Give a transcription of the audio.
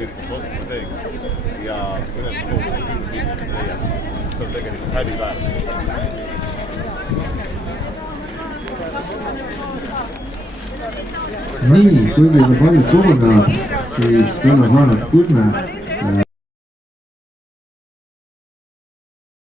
tegelikult otsuse teeks ja ühes koos leiaks. See on tegelikult häbiväärne. Nii, kuigi me palju turnevad, siis täna saanud 10